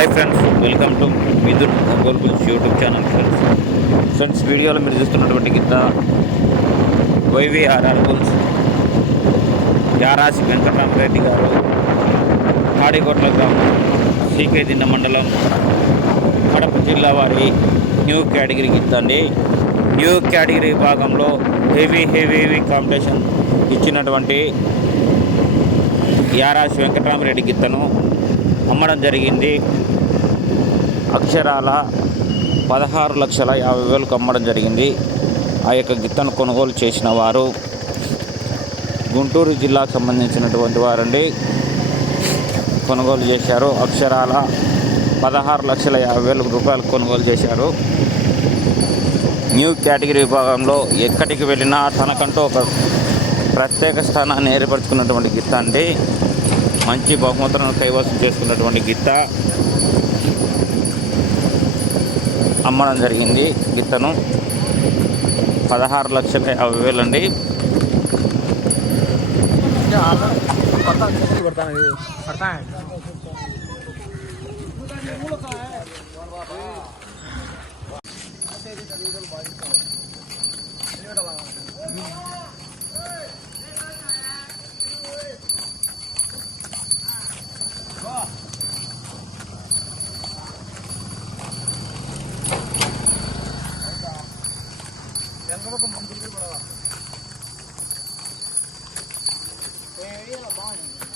Hi friends welcome to Mithun Ongole గురించి YouTube channel friends friends వీడియోలో మీరు చూస్తున్నటువంటి గీత వైవిఆర్ఆర్ బుల్స్ యారాసి వెంకటరామరెడ్డి గారు తాడికోట్ల గ్రామం సీకే దిన్న మండలం కడప జిల్లా వారి న్యూ కేటగిరీ గిత్త అండి. న్యూ కేటగిరీ విభాగంలో హెవీ హెవీ హెవీ కాంపిటీషన్ ఇచ్చినటువంటి యారాసి వెంకటరామరెడ్డి గిత్తను అమ్మడం జరిగింది. అక్షరాల పదహారు లక్షల యాభై వేలకు అమ్మడం జరిగింది. ఆ యొక్క గిత్తను కొనుగోలు చేసిన వారు గుంటూరు జిల్లాకు సంబంధించినటువంటి వారండి. కొనుగోలు చేశారు. అక్షరాల పదహారు లక్షల యాభై వేల రూపాయలు కొనుగోలు చేశారు. న్యూ కేటగిరీ విభాగంలో ఎక్కడికి వెళ్ళినా తనకంటూ ఒక ప్రత్యేక స్థానాన్ని ఏర్పరచుకున్నటువంటి గిత్త అండి మంచి బహుమతులను కైవసం చేసుకున్నటువంటి గిత్త అమ్మడం జరిగింది. గిత్తను పదహారు లక్షల యాభై ਇਹਨਾਂ ਦਾ ਮੰਦਿਰ ਵੀ ਬੜਾ। ਵਾ ਇਹ ਇਹ ਲੰਬਾ ਹੋ। ਜਾਂਦਾ